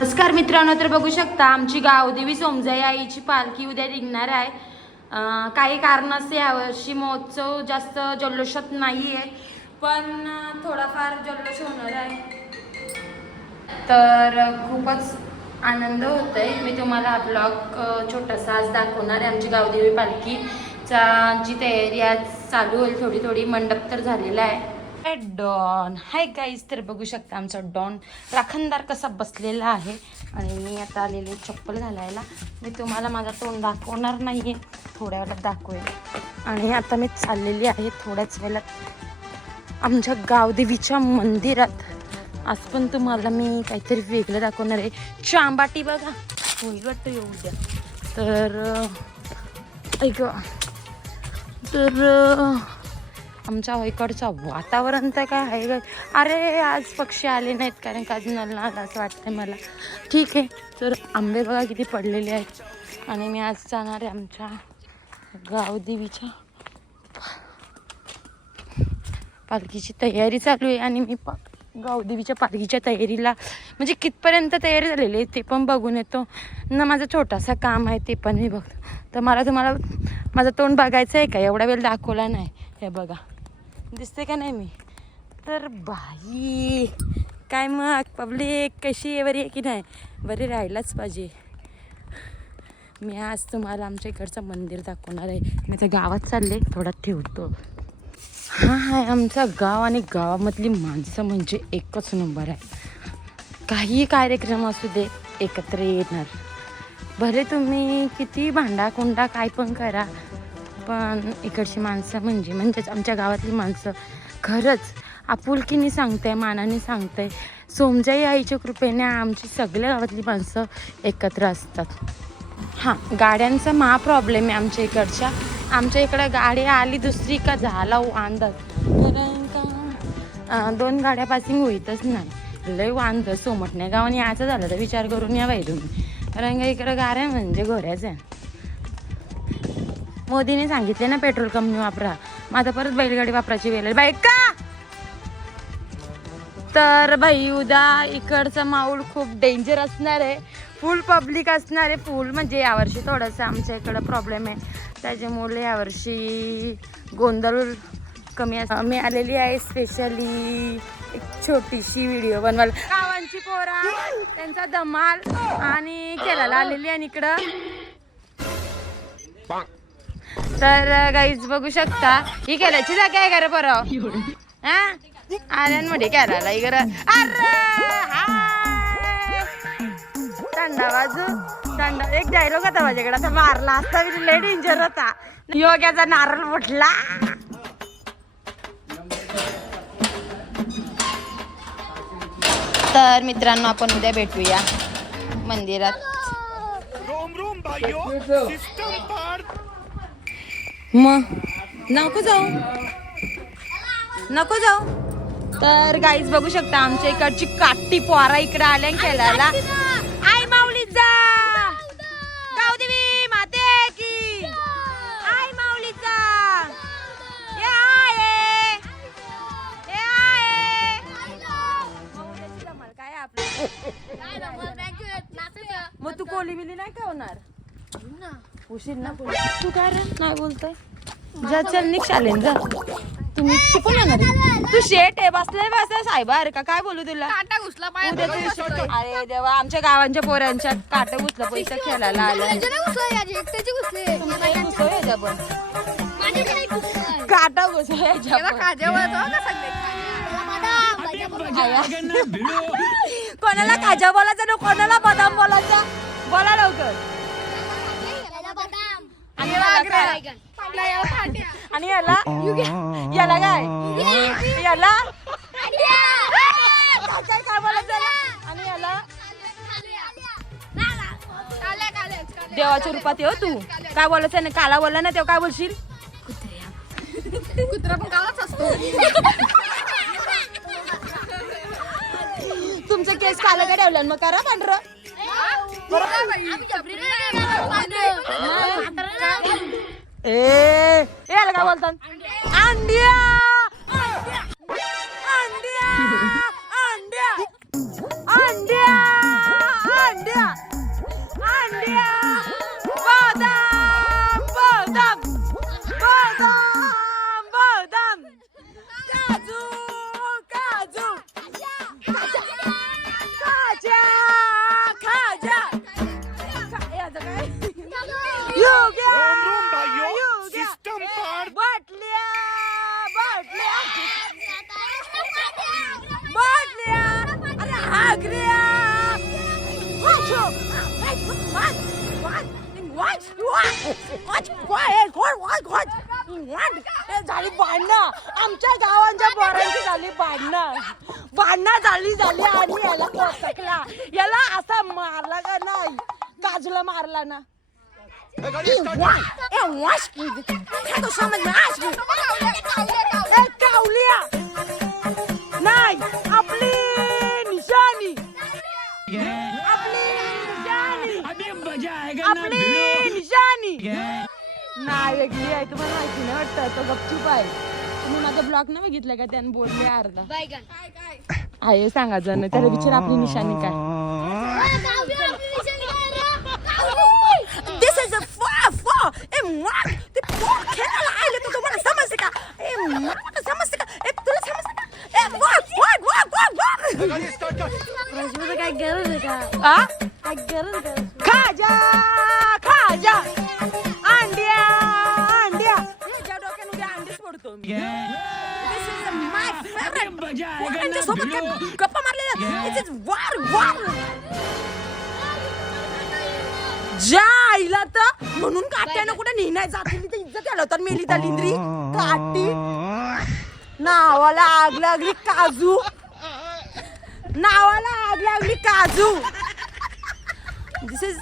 नमस्कार मित्रांनो, तर बघू शकता आमची गावदेवी सोमजाई आईची पालखी उद्या निघणार आहे. काही कारणास्तव यावर्षी महोत्सव जास्त जल्लोषात नाही आहे, पण थोडाफार जल्लोष होणार आहे. तर खूपच आनंद होतोय. मी तुम्हाला ब्लॉग छोटासा आज दाखवणार आहे. आमची गावदेवी पालखीचा जी तयारी आज चालू होईल, थोडी थोडी मंडप तर झालेला आहे. डॉन हाय गाईज, तर बघू शकता आमचा डॉन राखणदार कसा बसलेला आहे. आणि मी आता आलेले चप्पल घालायला. मी तुम्हाला माझा तोंड दाखवणार नाही आहे, थोड्या वेळात दाखवेल. आणि आता मी चाललेली आहे थोड्याच वेळात आमच्या गावदेवीच्या मंदिरात. आज पण तुम्हाला मी काहीतरी वेगळं दाखवणार आहे. चांबाटी बघा होईल वाटतं येऊ द्या. तर ऐक, तर आमच्या इकडचं वातावरण तर काय आहे. अरे आज पक्षी आले नाहीत, कारण का अजून आला असं वाटतंय मला. ठीक आहे, तर आंबे बघा किती पडलेले आहेत. आणि मी आज जाणार आहे आमच्या गावदेवीच्या पालखीची तयारी चालू आहे. आणि मी गावदेवीच्या पालखीच्या तयारीला म्हणजे कितपर्यंत तयारी झालेली आहे ते पण बघून येतो ना. माझं छोटासा काम आहे ते पण मी बघतो. तर मला तुम्हाला माझं तोंड बघायचं आहे का? एवढा वेळ दाखवला नाही. हे बघा दिसते का नाही मी? तर बाई काय मग पब्लिक कशी आहे, बरी आहे की नाही? बरी राहायलाच पाहिजे. मी आज तुम्हाला आमच्या इकडचं मंदिर दाखवणार आहे. मी तर गावात चालले, थोडा ठेवतो. हा आहे आमचं गाव, आणि गावामधली माणसं म्हणजे एकच नंबर आहे. काही कार्यक्रम असू दे एकत्र येणार. भले तुम्ही किती भांडाकुंडा काय पण करा, पण इकडची माणसं म्हणजेच आमच्या गावातली माणसं खरंच आपुलकीने सांगताय, मानाने सांगताय. सोमजाई आईच्या कृपेने आमची सगळ्या गावातली माणसं एकत्र असतात. हां, गाड्यांचा प्रॉब्लेम आहे आमच्या इकडच्या. आमच्या इकडं गाडी आली दुसरी का झाला वांदच. कारण का 2 गाड्या पासिंग होईतच नाही. लय वांद. सोमटण्या गावाने यायचं झालं तर विचार करून या बाई तुम्ही. कारण का इकडं गाड्या म्हणजे घोड्याच आहे. मोदीने सांगितले ना पेट्रोल कमी वापरा, माझा परत बैलगाडी वापरायची वेळ बाईक का. तर बाई उद्या इकडचा माऊल खूप डेंजर असणार आहे. फुल पब्लिक असणार आहे. फुल म्हणजे यावर्षी थोडंसं आमच्या इकडं प्रॉब्लेम आहे, त्याच्यामुळे यावर्षी गोंधळ कमी असतो. मी आलेली आहे स्पेशली एक छोटीशी व्हिडिओ बनवायला. गावांची पोरा त्यांचा धमाल आणि केला आलेली आहे इकडं. तर गाईज बघू शकता ही केल्याची जागा आहे का रे बरं? हा आल्यांमध्ये केला इकडं. अरे थंडा बाजू थंडा एक डायलॉग होता माझ्याकडे, असं मारला असता लय डेंजर होता. योग्याचा नारळ फुटला. तर मित्रांनो आपण उद्या भेटूया मंदिरात. मग नको जाऊ. तर गाईज बघू शकता आमच्या इकडची काठी पोरा इकडे आल्या खेळायला. आई माऊलीचा गावदेवी माते की आई माऊलीचा काय आपलं. मग तू कोली बिली नाही का होणार? उशीर ना तू काय रे नाही बोलतोय. जा चल निघ शालेन जा. तुम्ही पण येणार? तू शेट आहे बसलाय साहेबा. अरे काय बोलू तुला? काटा घुसला पाहिजे. अरे देवा, आमच्या गावांच्या पोरांच्या काटा घुसला पैसे खेळायला आलं. काटा घुसला कोणाला काजा बोलायचं ना कोणाला बदाम बोलायचा. बोला लवकर. आणि याला काय याला काय बोलायचं. आणि याला देवाच्या रूपात येऊ. तू काय बोलायचं नाही. काला बोलला ना तेव्हा काय बोलशील? कुत्रा पण कालाच असतो. तुमचं केस काला काय ठेवलं मग करा पांढरं. याला काय बोलतात? अंडिया झाली भांडणं आमच्या गावांच्या पोरांची झाली भांडणं झाली आणि याला कोसकला याला असा मारला का नाही काजूला मारला ना नाही आपली निशानी नाही वेगळी आहे तुम्हाला माहिती नाही वाटतं तो गपचूप आहे तुम्ही माझा ब्लॉग नाही बघितलं का त्याने बोलले अर्धा आहे सांगा जण त्याला विचार आपली निशाणी काय This is a 4-4 ते खेळायला आले तर तुम्हाला समजते का समजते का तुला समजते का काय गरज आहे का काय गरज खाजा अंड्या ज्या डोक्याने उद्या अंडीच पडतो मी This is my favorite सोबत गप्पा मारलेला It is war ज्या आईला तर म्हणून काट्यानं कुठे नेहनाय जातील तर इज्जत घालवतात मेली त्या लिंद्री काटी नावाला आग लागली काजू दिस इज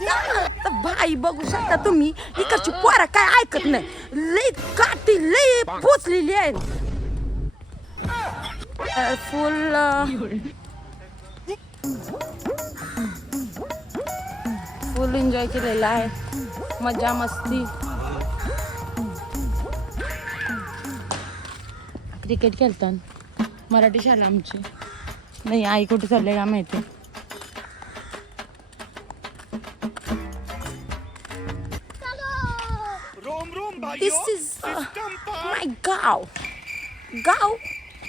तर भाई बघू शकता तुम्ही इकडची पोरं काय ऐकत नाही लई काटी लई पोचलेली आहे फुल एन्जॉय केलेला आहे मजा मस्ती क्रिकेट खेळतात मराठी शाळा आमची नाही आई कुठे चाललंय का माहिती दिस इज माय गाव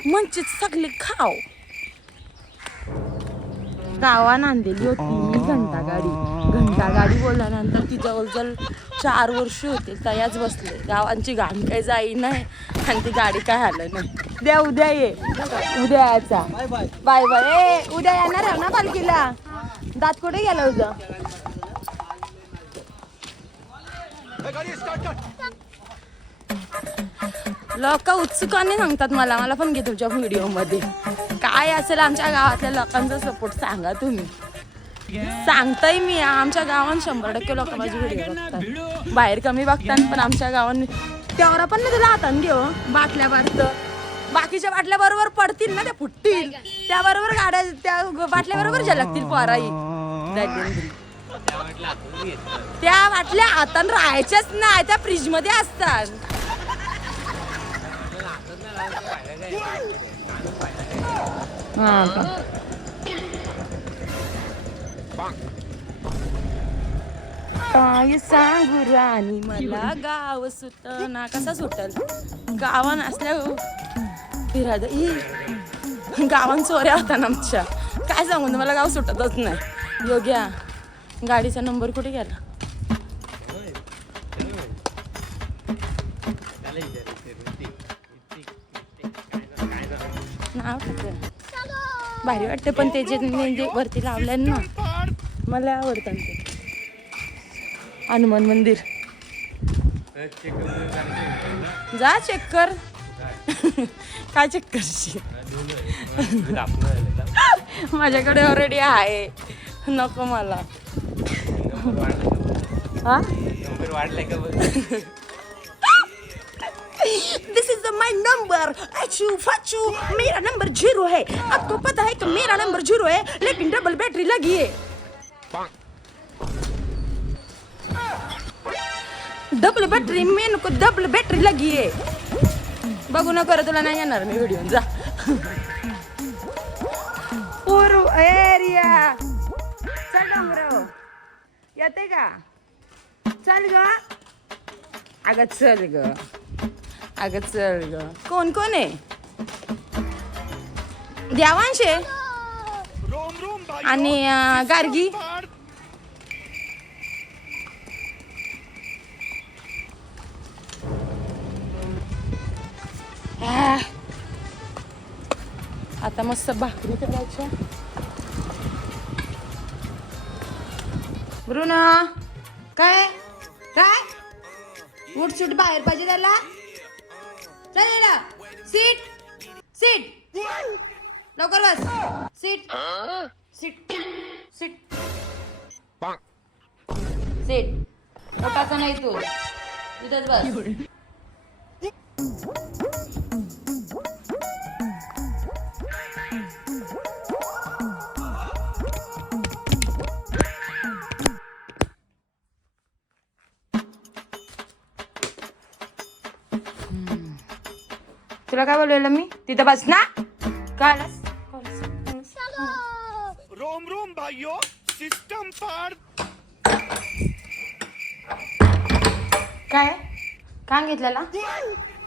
म्हणजे सगळे खाव गावात आणलेली होती घंटा गाडी बोलल्यानंतर ती जवळजवळ 4 वर्ष होते तयाच बसले गावांची घाण काही जाई नाही आणि ती गाडी काय आलं नाही उद्या ये उद्या यायचा बाय बाय उद्या येणार आहे ना पालखीला दात कुठे गेला उद्या लोक उत्सुकाने सांगतात मला पण घे तुमच्या व्हिडिओ मध्ये काय असेल आमच्या गावातल्या लोकांचा सपोर्ट सांगा तुम्ही सांगताय मी आमच्या गावात 100% लोक माझी व्हिडिओ बघतात बाहेर कमी बघतात पण आमच्या गावात त्यावर पण ना तुला हातान घेऊ बाटल्या भरत बाकीच्या बाटल्या बरोबर पडतील ना त्या फुटतील त्याबरोबर गाड्या त्या बाटल्या बरोबर झलकतील पोराई त्या बाटल्या हातान राहायच्याच नाही त्या फ्रीज मध्ये असतात काय सांगू राणी मला गाव सुटना कसा सुटल गावान असल्या फिरायला गावान चोऱ्या होता ना आमच्या काय सांगू मला गाव सुटतच नाही योग्या गाडीचा नंबर कुठे गेला नाव भारी वाटते पण ते जे वरती लावले ना मला आवडतात ते हनुमान मंदिर जा चेक कर काय चेक करशील माझ्याकडे ऑलरेडी आहे नको मला हा This is my number. Achoo fachoo. मेरा नंबर 0 है. आपको पता है कि मेरा नंबर 0 है, लेकिन डबल बैटरी लगी है. डबल बैटरी मेन को डबल बैटरी लगी है. बघू नको रे तुला नाही येणार मी व्हिडिओ जा. पूर्व एरिया. चल डोंगराव. येते का? चल ग. अगं चल ग. अगं चल ग कोण कोण आहे देवांश आणि गार्गी आता मस्त भाकरी करायच्या ब्रुनो काय काय उठ सुट बाहेर पाहिजे त्याला चालेल सीट सीट लवकर बस सीट सीट सीट सीट उठायचं नाही तू इथंच बस तुला काय बोलवलं मी तिथं बस ना कालच रोम रोम भाइयों सिस्टम पर काय का घेतलेला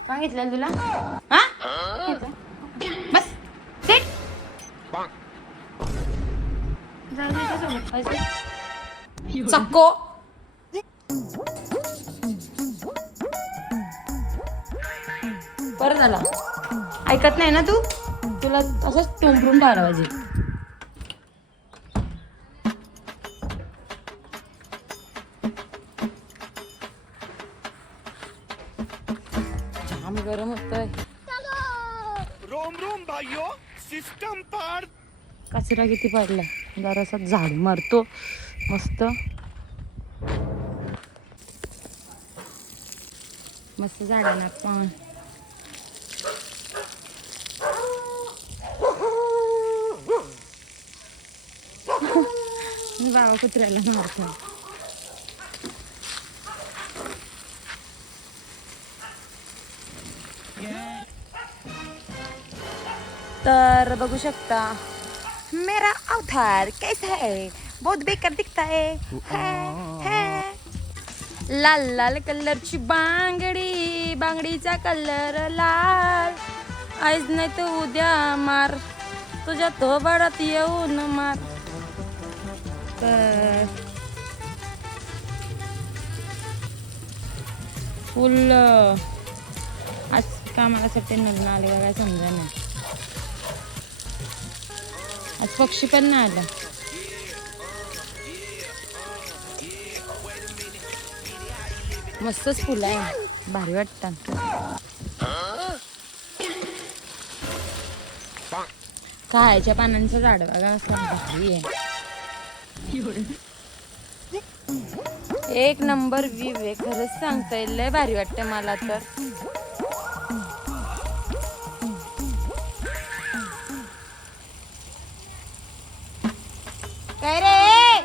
का घेतलेला तुला हा बस सीट चक्को बरं झाला ऐकत नाही ना तू तुला असंच टोंबरून ठेवायला पाहिजे जाम गरम होतंय रोम रोम भाइयों सिस्टम पर कचरा किती पडला जरासा झाडू मारतो मस्त मस्त झाडांना पण मी बाबा कुत्र्याला मारतो तर बघू शकता मेरा अवतार कैसा है बहुत बेकार दिखता है लाल लाल कलरची बांगडी बांगडीचा कलर लाल आज नाही तर उद्या मार तुझ्या थोबाडात येऊन मार तर फुल आज कामाला सट्टे नवीन आले का काय समजा नाही आज पक्षी पण नाही आला मस्तच फुलं आहे भारी वाटतात खायच्या पानांचं झाड बघा असं भारी आहे एक नंबर व्ह्यू आहे खरंच सांगता येईल लय भारी वाटते मला तर काय रे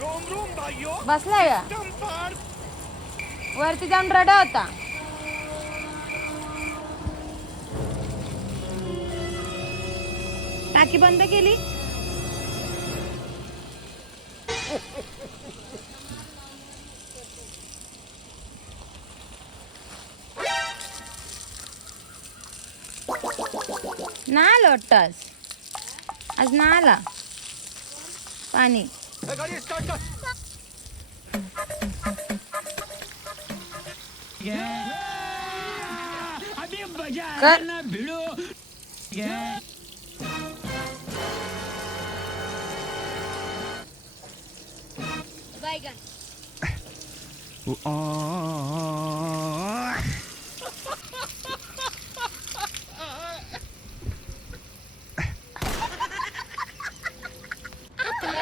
रोम रोम भाइयों बसलाय का सिस्टम पर वरती जाऊन रडा होता टाकी बंद केली ना लोटस आज ना आला पाणी गाड़ी स्टार्ट कर अभी मजा कर ना भिड़ो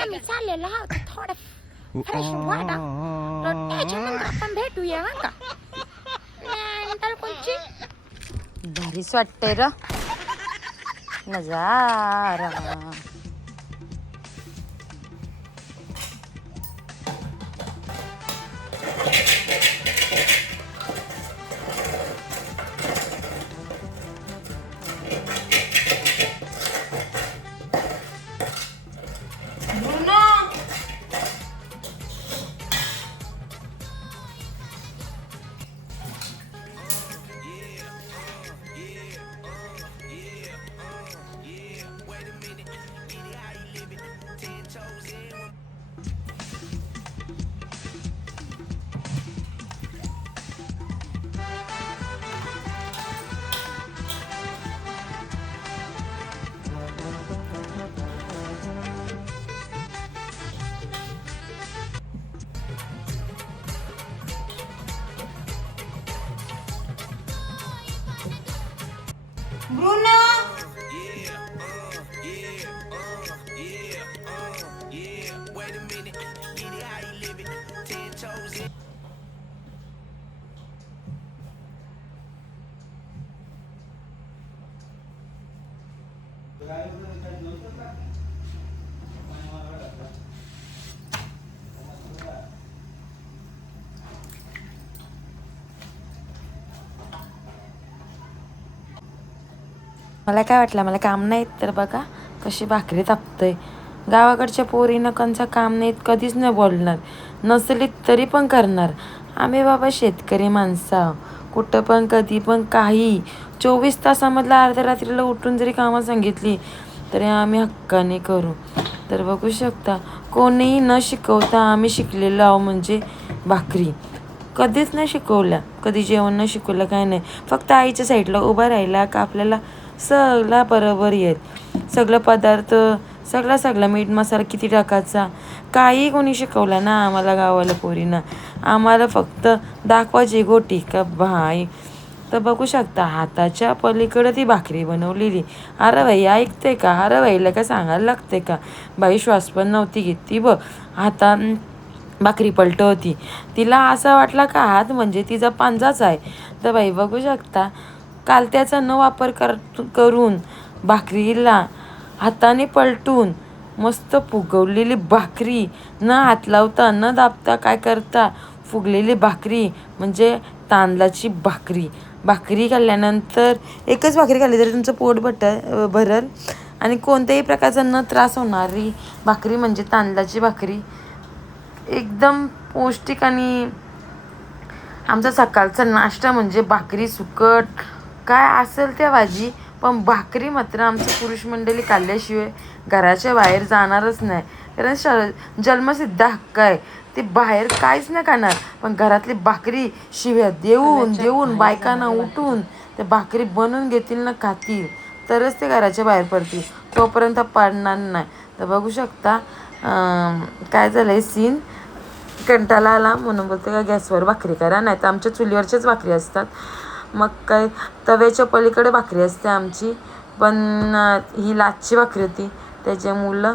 मी चाललेलो आहोत थोडं फ्रेश व्हायला तर त्याच्यानंतर आपण भेटूया हा का नंतर कोणची भारीच वाटते र नजारा ब्रुनो मला काय वाटलं मला काम नाही तर बघा कशी भाकरी तापतंय. गावाकडच्या पोरीनं कंचा काम नाहीत कधीच नाही बोलणार, नसली तरी पण करणार. आम्ही बाबा शेतकरी माणसं, कुठं पण कधी पण काही 24 तासामधला अर्ध्या रात्रीला उठून जरी कामं सांगितली तरी आम्ही हक्काने करू. तर बघू शकता कोणीही न शिकवता आम्ही शिकलेलो आहो म्हणजे भाकरी. कधीच नाही शिकवल्या, कधी जेवण न शिकवलं काय नाही. फक्त आईच्या साईडला उभं राहिला का आपल्याला सगळा बरोबर येत. सगळं पदार्थ सगळा मीठ मसाला किती टाकायचा काही कोणी शिकवलं ना आम्हाला गावाला पोरींना. आम्हाला फक्त दाखवायची गोटी का भाई. तर बघू शकता हाताच्या पलीकडे ती भाकरी बनवलेली. अरे बाई ऐकते का, अरे बाईला काय सांगायला लागते का. बाई श्वास पण नव्हती घेत ती बघ. हाता भाकरी पलटवती. तिला असं वाटलं का हात म्हणजे तिचा पांजाच आहे. तर बाई बघू शकता कालत्याचा न वापर करून भाकरीला हाताने पलटून मस्त फुगवलेली भाकरी, न हात लावता न दाबता काय करता फुगलेली भाकरी म्हणजे तांदळाची भाकरी. भाकरी खाल्ल्यानंतर एकच भाकरी खाल्ली तरी तुमचं पोट भरल आणि कोणत्याही प्रकारचा न त्रास होणारी भाकरी म्हणजे तांदळाची भाकरी. एकदम पौष्टिक आणि आमचा सकाळचा नाश्ता म्हणजे भाकरी सुकट काय असेल त्या भाजी, पण भाकरी मात्र आमची पुरुष मंडळी खाल्ल्याशिवाय घराच्या बाहेर जाणारच नाही. कारण जन्मसिद्ध हक्क आहे ते बाहेर काहीच नाही खाणार, पण घरातली भाकरी शिव्या देऊन बायकांना उठून ते भाकरी बनवून घेतील ना खातील तरच ते घराच्या बाहेर पडतील, तोपर्यंत पडणार नाही. तर बघू शकता काय झालं आहे सीन. कंटाळा आला म्हणून बोलते का गॅसवर भाकरी करा, नाही तर आमच्या चुलीवरच्याच भाकरी असतात. मग काय तव्याच्या पलीकडे भाकरी असते आमची, पण ही लाचची भाकरी होती त्याच्यामुळं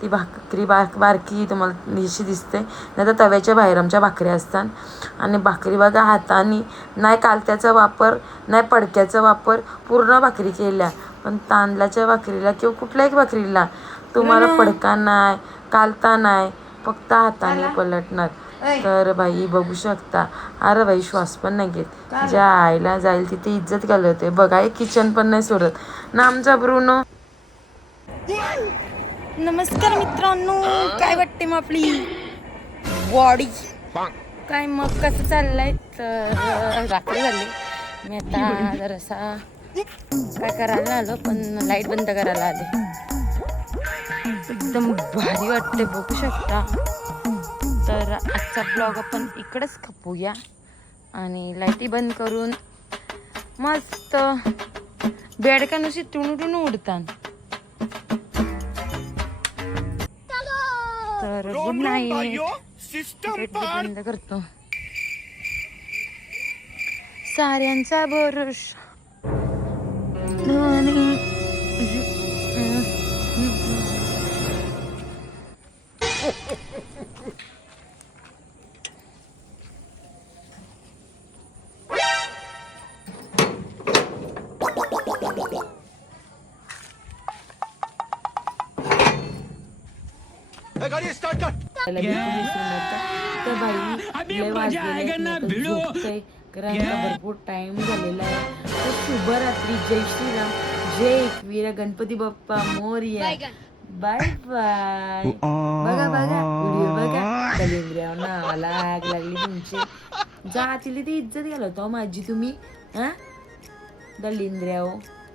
ती भाकरी बारकी तुम्हाला हिशी दिसते. नाही तर तव्याच्या बाहेर आमच्या भाकरी असतात. आणि भाकरी बघा हाताने नाही कालत्याचा वापर नाही पडक्याचा वापर पूर्ण भाकरी केल्या. पण तांदळाच्या भाकरीला किंवा कुठल्याही भाकरीला तुम्हाला पडका नाही कालता नाही फक्त हाताने पलटणार. तर बाई बघू शकता अरे बाई श्वास पण नाही घेत. ज्या आईला जाईल तिथे इज्जत घालवते बघा. एक किचन पण नाही सोडत ना आमचा ब्रुनो. नमस्कार मित्रांनो, काय वाटते मग आपली बॉडी काय मग कसं चाललंय. तर रात्री झाली मी आता जरासा काय करायला आलो पण लाईट बंद करायला आले. एकदम भारी वाटते बघू शकता. तर आजचा ब्लॉग आपण इकडेच खपूया आणि लाईटी बंद करून मस्त बेडकानुशी टुणूटुण उडतात. तर गुड नाईट. बंद करतो. साऱ्यांचा भरोसा गाड़ी स्टार्ट कर. तर बाई लय वाजलेले झोपतंय कारण आता भरपूर टाइम झालेला आहे. तर शुभरात्री. जय श्रीराम, जय एकवीर, गणपती बाप्पा मोरया. Bye bye. बघा व्हिडिओ बघा. दलिंद्र्याव नावाला आग लागली तुमची. जा तिला ती इज्जत घालवतो माझी तुम्ही हा दलिंद्र्याव.